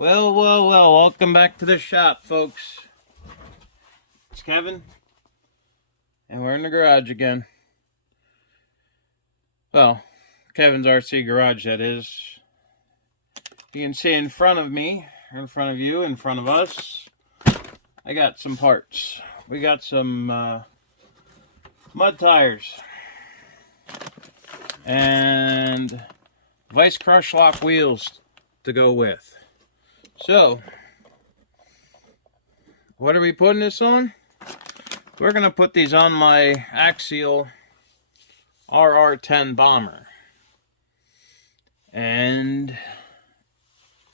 Well, welcome back to the shop, folks. It's Kevin, and we're in the garage again. Well, Kevin's RC garage, that is. You can see in front of me, in front of you, in front of us, I got some parts. We got some mud tires and Vice Crush Lock wheels to go with. So, what are we putting this on? We're going to put these on my Axial RR10 bomber. And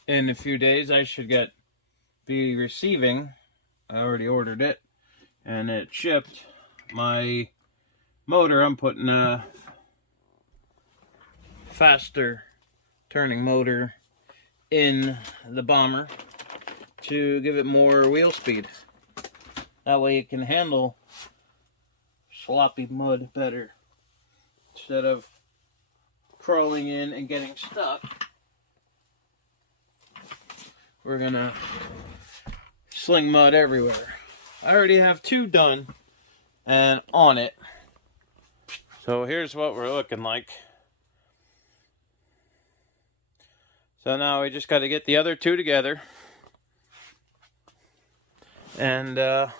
in a few days I should be receiving, I already ordered it, and it shipped, my motor. I'm putting a faster turning motor in the bomber to give it more wheel speed. That way it can handle sloppy mud better instead of crawling in and getting stuck. We're gonna sling mud everywhere. I already have 2 done and on it. So here's what we're looking like. So now we just got to get the other 2 together. And I'll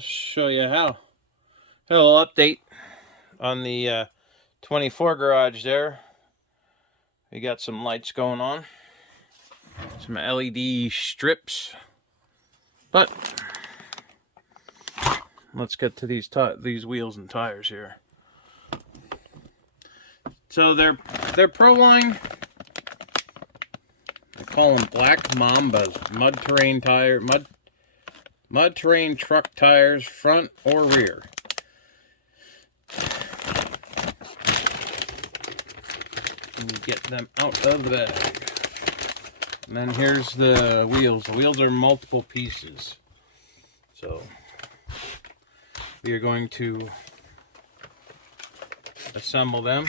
show you how. A little update on the 24 garage there. We got some lights going on. Some LED strips. But let's get to these wheels and tires here. So they're proline. I call them black mambas, mud terrain truck tires, front or rear. And you get them out of the bag. And then here's the wheels. The wheels are multiple pieces. So we are going to assemble them.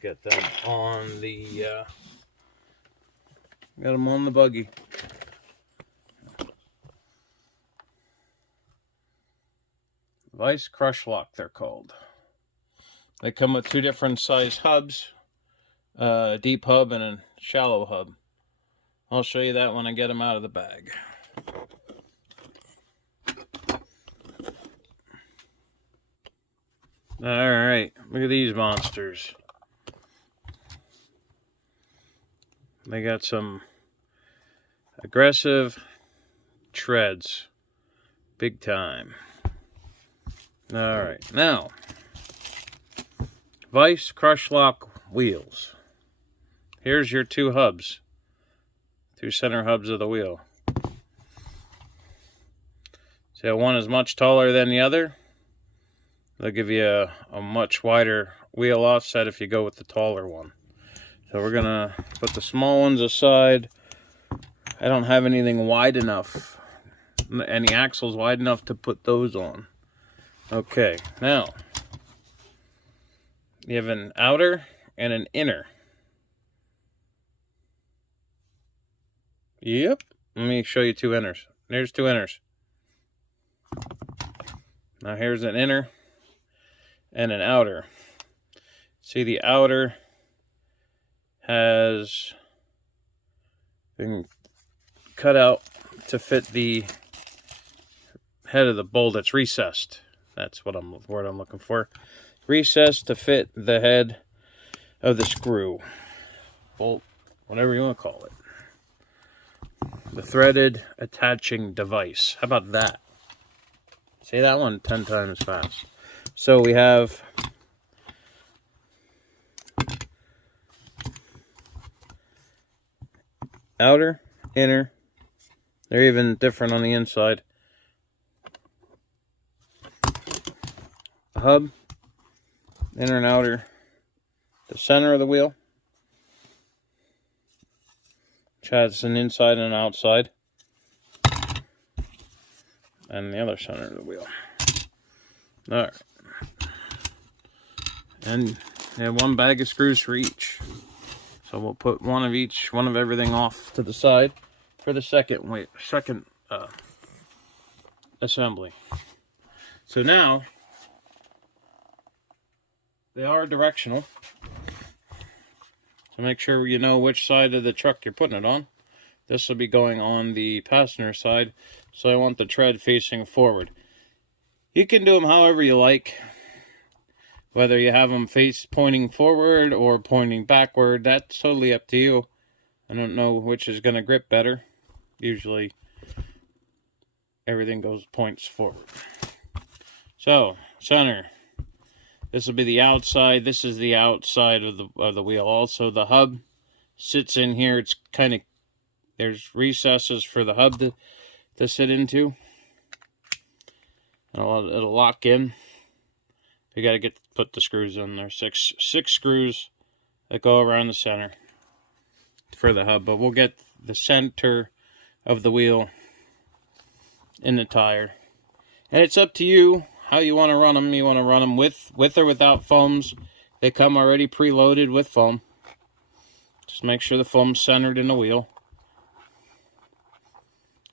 Get them on the got them on the buggy. Vice Crush Lock, they're called. They come with 2 different size hubs, a deep hub and a shallow hub. I'll show you that when I get them out of the bag. Alright, look at these monsters. They got some aggressive treads. Big time. Alright, now, Vice Crush Lock wheels. Here's your 2 hubs. 2 center hubs of the wheel. So one is much taller than the other. They'll give you a much wider wheel offset if you go with the taller one. So we're gonna put the small ones aside. I don't have anything wide enough, any axles wide enough to put those on. Okay, now you have an outer and an inner. Yep, let me show you 2 inners. There's 2 inners. Now here's an inner and an outer. See, the outer has been cut out to fit the head of the bolt. It's recessed. That's the word I'm looking for. Recessed to fit the head of the screw, bolt, whatever you want to call it. The threaded attaching device. How about that? Say that one 10 times fast. So we have outer, inner. They're even different on the inside. The hub, inner and outer. The center of the wheel, which has an inside and an outside. And the other center of the wheel. Alright. And 1 bag of screws for each. So we'll put one of everything off to the side for the second assembly. So now they are directional. So make sure you know which side of the truck you're putting it on. This will be going on the passenger side, so I want the tread facing forward. You can do them however you like. Whether you have them face pointing forward or pointing backward, that's totally up to you. I don't know which is going to grip better. Usually everything points forward. So, center. This will be the outside. This is the outside of the wheel. Also, the hub sits in here. It's kind of, there's recesses for the hub to sit into. It'll lock in. You got to put the screws in there. Six screws that go around the center for the hub. But we'll get the center of the wheel in the tire. And it's up to you how you want to run them. You want to run them with or without foams. They come already preloaded with foam. Just make sure the foam's centered in the wheel.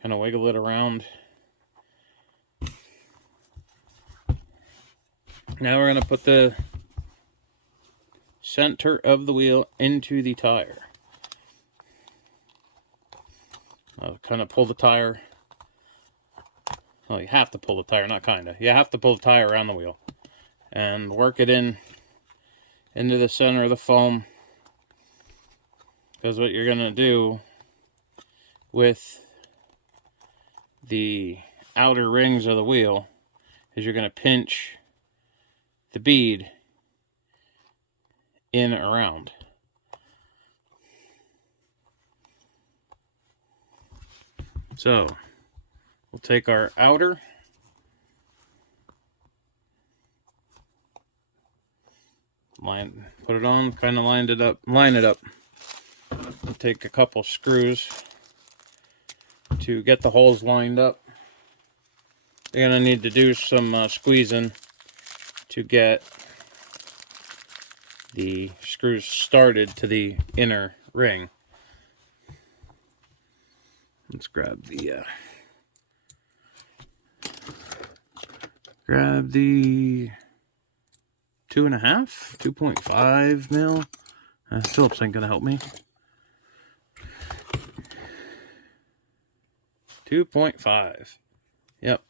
Kind of wiggle it around. Now we're going to put the center of the wheel into the tire. I'll kind of pull the tire. Well, you have to pull the tire, not kind of. You have to pull the tire around the wheel and work it into the center of the foam. Because what you're going to do with the outer rings of the wheel is you're going to pinch the bead in around. So we'll take our outer, put it on, kind of line it up. We'll take a couple screws to get the holes lined up. You're gonna need to do some squeezing to get the screws started to the inner ring. Let's grab the 2.5 mil. Phillips ain't gonna help me. 2.5. Yep.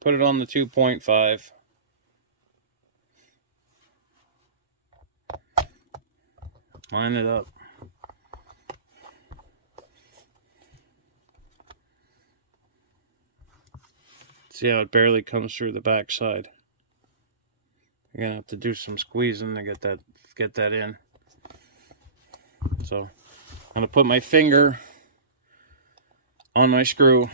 Put it on the 2.5. Line it up. See how it barely comes through the back side. You're gonna have to do some squeezing to get that in. So I'm gonna put my finger on my screw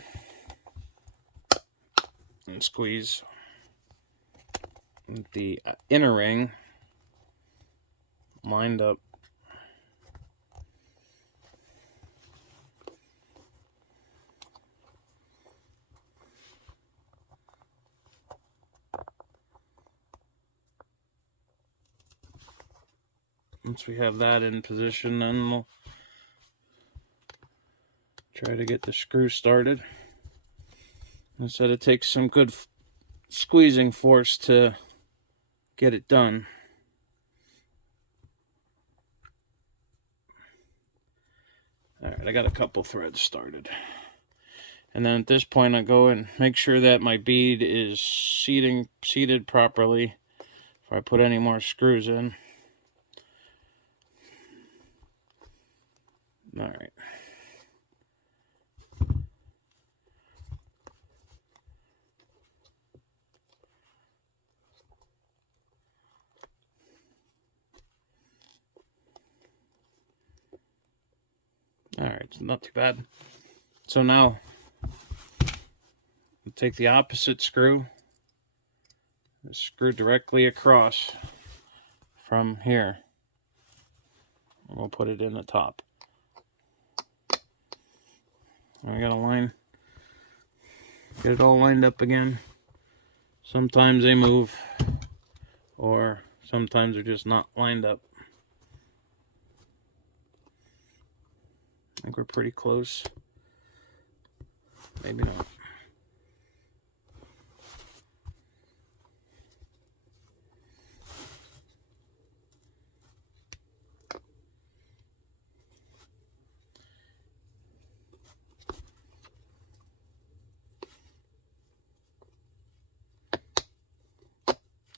and squeeze the inner ring lined up. Once we have that in position, then we'll try to get the screw started. I said it takes some good squeezing force to get it done. Alright, I got a couple threads started. And then at this point I go and make sure that my bead is seated properly before I put any more screws in. Alright. Alright, it's not too bad. So now, we'll take the opposite screw, screw directly across from here, and we'll put it in the top. I gotta get it all lined up again. Sometimes they move, or sometimes they're just not lined up. I think we're pretty close. Maybe not.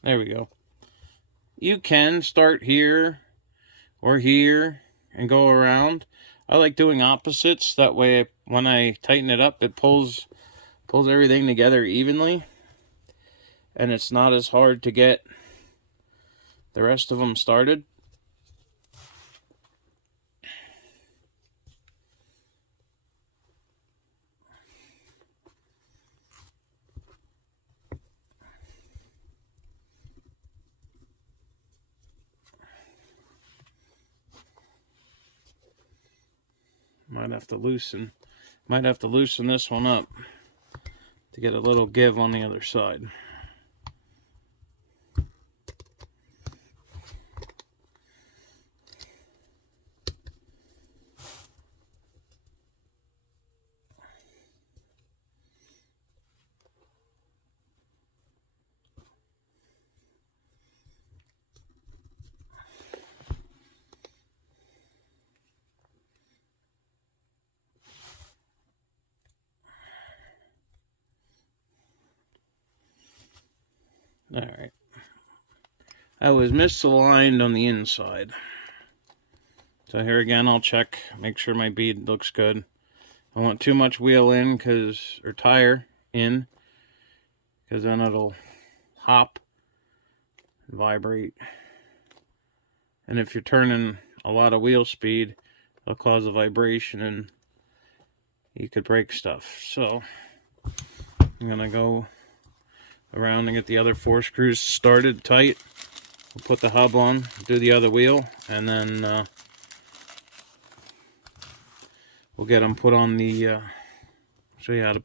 There we go. You can start here or here and go around. I like doing opposites. That way, when I tighten it up, it pulls everything together evenly. And it's not as hard to get the rest of them started. Might have to loosen this one up to get a little give on the other side. Alright. I was misaligned on the inside. So here again, I'll check, make sure my bead looks good. I don't want too much wheel in, or tire in, because then it'll hop and vibrate. And if you're turning a lot of wheel speed, it'll cause a vibration and you could break stuff. So I'm going to go around and get the other 4 screws started tight. We'll put the hub on, do the other wheel, and then we'll get them put on the, show you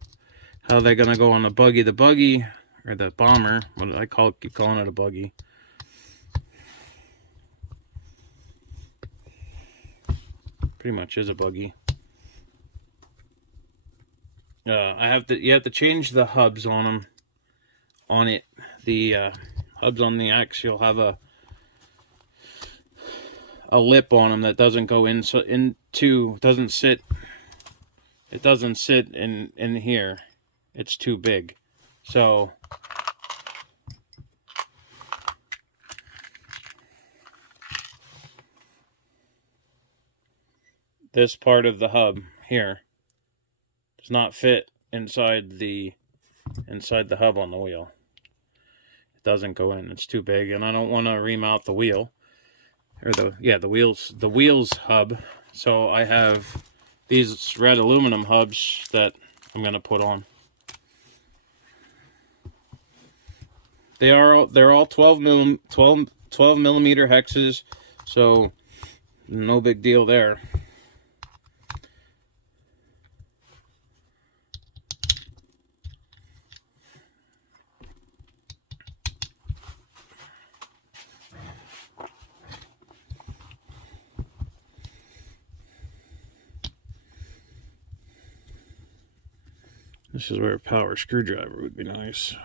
how they're going to go on the buggy. The buggy, or the bomber, what I keep calling it a buggy. Pretty much is a buggy. You have to change the hubs on them. On it, the hubs on the axial have a lip on them that doesn't go in, so doesn't sit in here. It's too big. So this part of the hub here does not fit inside the hub on the wheel. It doesn't go in, it's too big, and I don't want to remount the wheel, or the wheels hub. So I have these red aluminum hubs that I'm going to put on. They're all 12 millimeter hexes, so no big deal there. This is where a power screwdriver would be nice.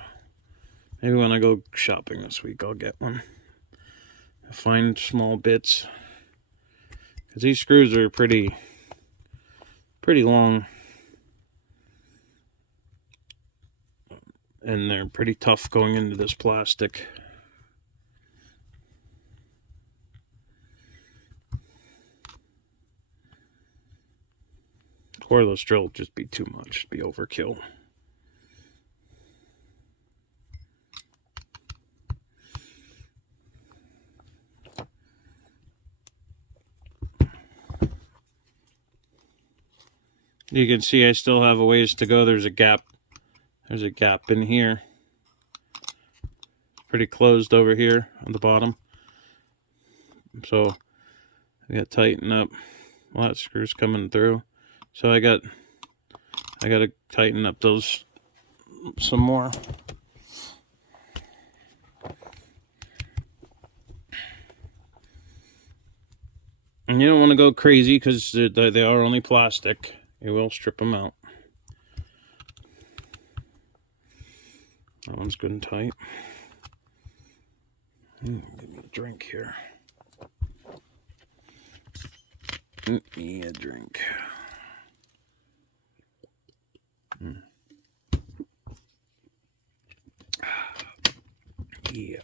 Maybe when I go shopping this week, I'll get one. I find small bits, because these screws are pretty long, and they're pretty tough going into this plastic. Cordless drill would just be too much, be overkill. You can see I still have a ways to go. There's a gap. There's a gap in here. Pretty closed over here on the bottom. So I got to tighten up. Well, that screw's coming through. So I got to tighten up those some more. And you don't want to go crazy because they are only plastic. You will strip them out. That one's good and tight. Give me a drink here. Give me a drink. Yeah.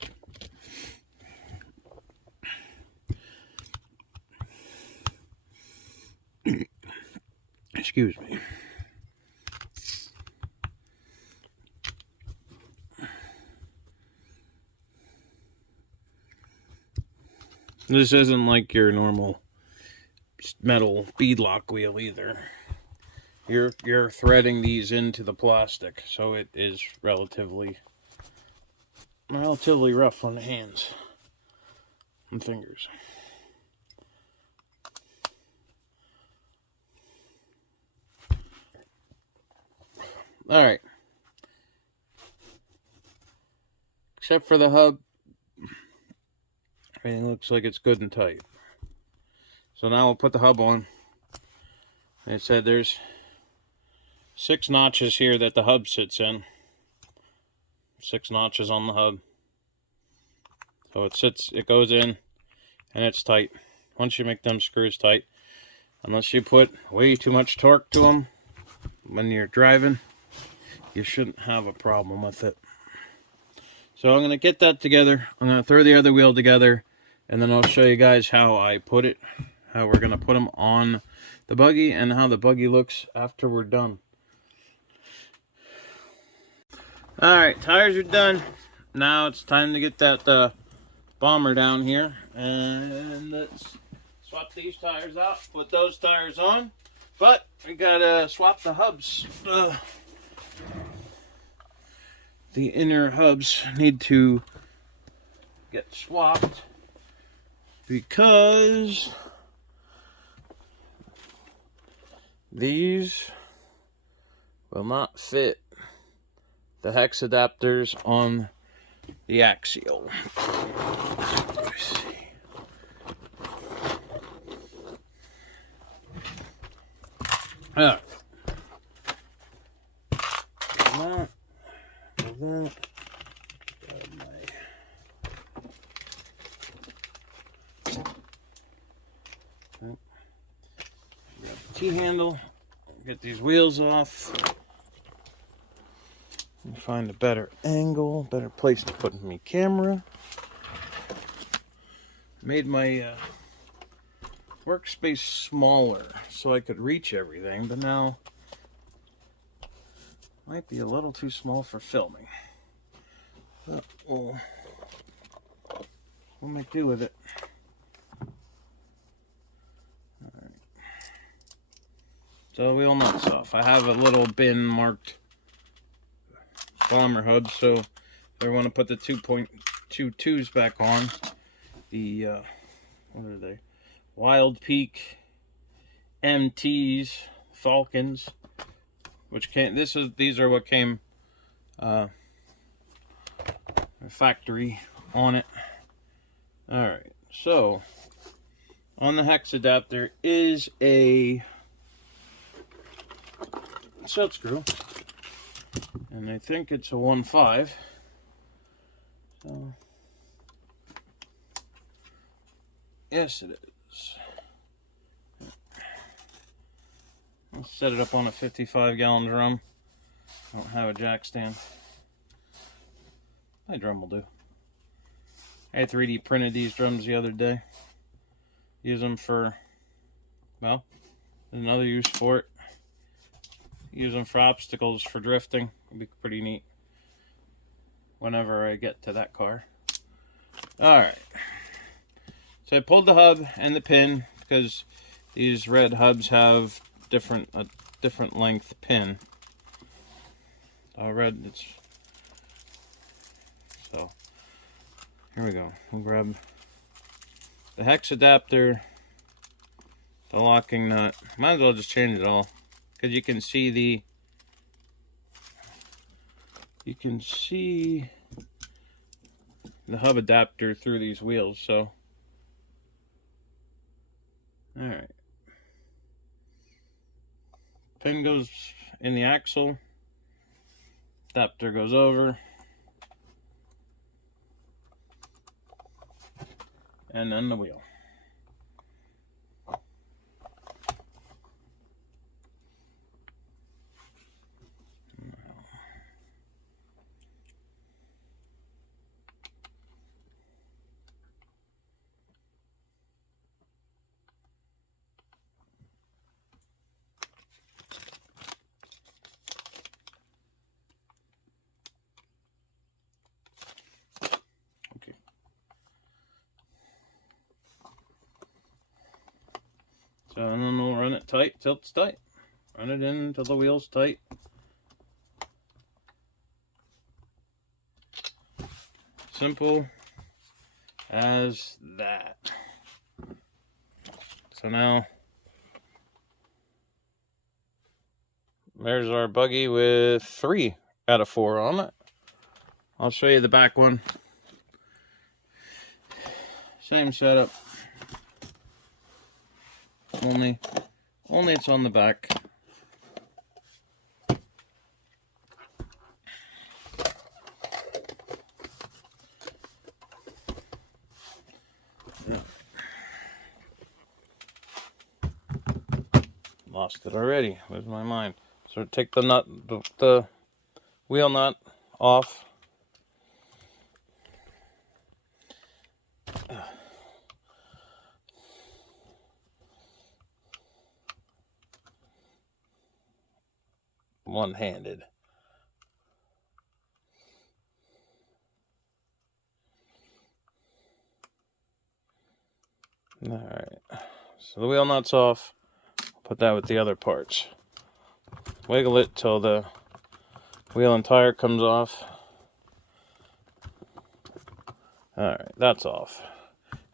Excuse me. This isn't like your normal metal beadlock wheel either. You're threading these into the plastic, so it is relatively rough on the hands and fingers. All right. Except for the hub, everything looks like it's good and tight. So now we'll put the hub on. Like I said, there's 6 notches here that the hub sits in. 6 notches on the hub. So it goes in, and it's tight. Once you make them screws tight, unless you put way too much torque to them when you're driving, you shouldn't have a problem with it. So I'm going to get that together. I'm going to throw the other wheel together, and then I'll show you guys how I put it, how we're going to put them on the buggy, and how the buggy looks after we're done. Alright, tires are done. Now it's time to get that bomber down here. And let's swap these tires out, put those tires on. But we gotta swap the hubs. The inner hubs need to get swapped because these will not fit the hex adapters on the axial. Let me see. That. Grab the T-handle. Get these wheels off. And find a better angle, better place to put my camera. Made my workspace smaller so I could reach everything, but now might be a little too small for filming. But we'll make do with it. Alright. So wheel nuts off. I have a little bin marked bomber hub, so if I want to put the 2.22s back on, the what are they? Wild Peak MTs Falcons, which came. These are what came factory on it. All right, so on the hex adapter is a set screw. And I think it's a 1.5. So, yes, it is. I'll set it up on a 55-gallon drum. I don't have a jack stand. My drum will do. I 3D printed these drums the other day. Use them for, well, another use for it. Use them for obstacles, for drifting. It'd be pretty neat whenever I get to that car. Alright. So I pulled the hub and the pin because these red hubs have a different length pin. Red, it's... So, here we go. We'll grab the hex adapter, the locking nut. Might as well just change it all. Because you can see the hub adapter through these wheels, so Alright. Pin goes in the axle. Adapter goes over. And then the wheel. Okay. So and then we'll run it tight till it's tight. Run it in until the wheel's tight. Simple as that. So now there's our buggy with 3 out of 4 on it. I'll show you the back one. Same setup. Only it's on the back. Yeah. Lost it already. Where's my mind? So take the nut, the wheel nut off. One-handed. Alright, so the wheel nut's off. Put that with the other parts. Wiggle it till the wheel and tire comes off. Alright, that's off.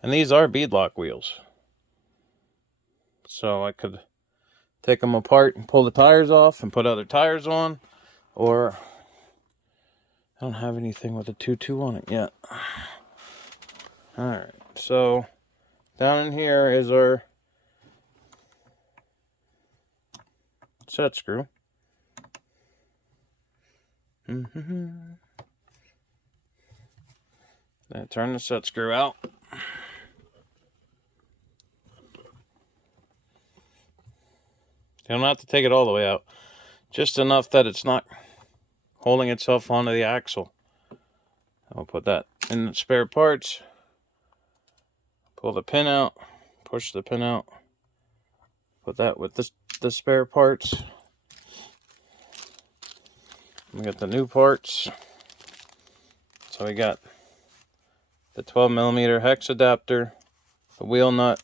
And these are beadlock wheels. So I could take them apart and pull the tires off and put other tires on. Or I don't have anything with a 2.2 on it yet. Alright, so down in here is our set screw. Then turn the set screw out. You don't have to take it all the way out. Just enough that it's not holding itself onto the axle. I'll put that in the spare parts. Pull the pin out. Push the pin out. Put that with the spare parts. We got the new parts. So we got the 12mm hex adapter, the wheel nut,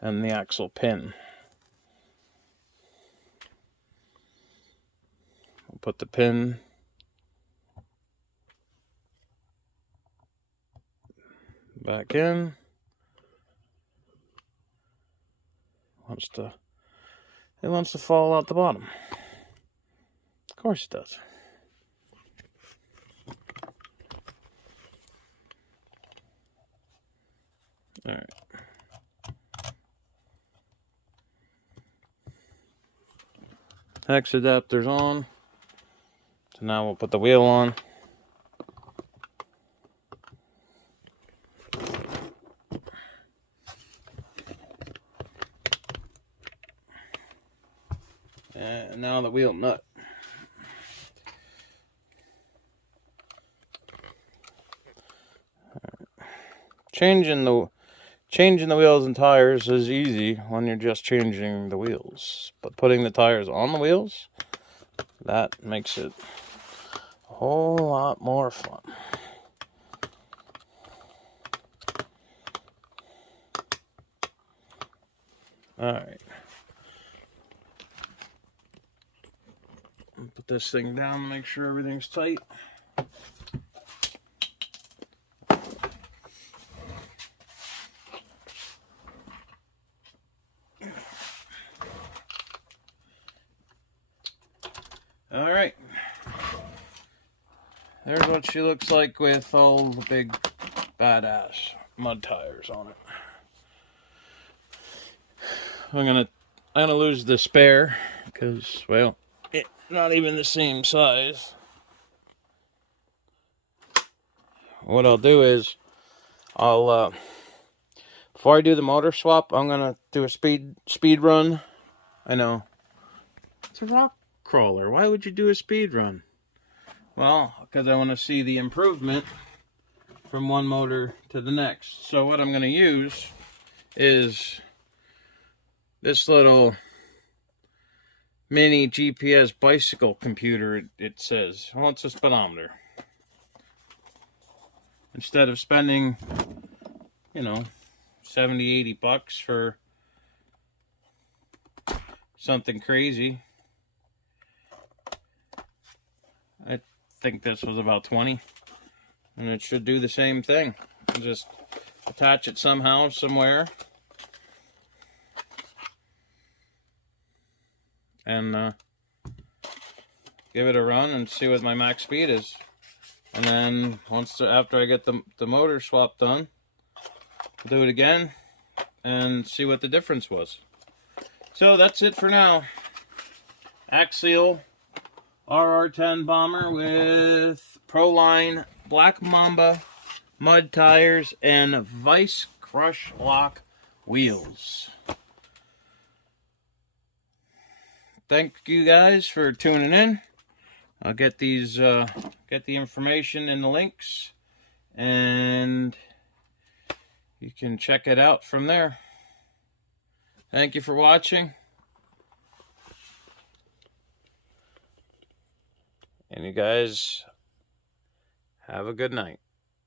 and the axle pin. We'll put the pin back in. It wants to fall out the bottom. Of course it does. All right. Hex adapter's on. So now we'll put the wheel on. And now the wheel nut. Changing the wheels and tires is easy when you're just changing the wheels. But putting the tires on the wheels, that makes it a whole lot more fun. Alright. Put this thing down, make sure everything's tight. Alright. There's what she looks like with all the big badass mud tires on it. I'm gonna lose the spare because, well, it's not even the same size. What I'll do is I'll before I do the motor swap, I'm gonna do a speed run. I know it's a rock crawler. Why would you do a speed run? Well, because I want to see the improvement from one motor to the next. So what I'm going to use is this little mini GPS bicycle computer. It says, well, it's a speedometer. Instead of spending, you know, 70, 80 bucks for something crazy, I think this was about 20, and it should do the same thing. Just attach it somehow, somewhere, and give it a run and see what my max speed is. And then after I get the motor swap done, we'll do it again and see what the difference was. So that's it for now. Axial RR10 bomber with proline black mamba mud tires and vice crush lock wheels. Thank you guys for tuning in. I'll get these get the information in the links, and you can check it out from there. Thank you for watching. And you guys have a good night.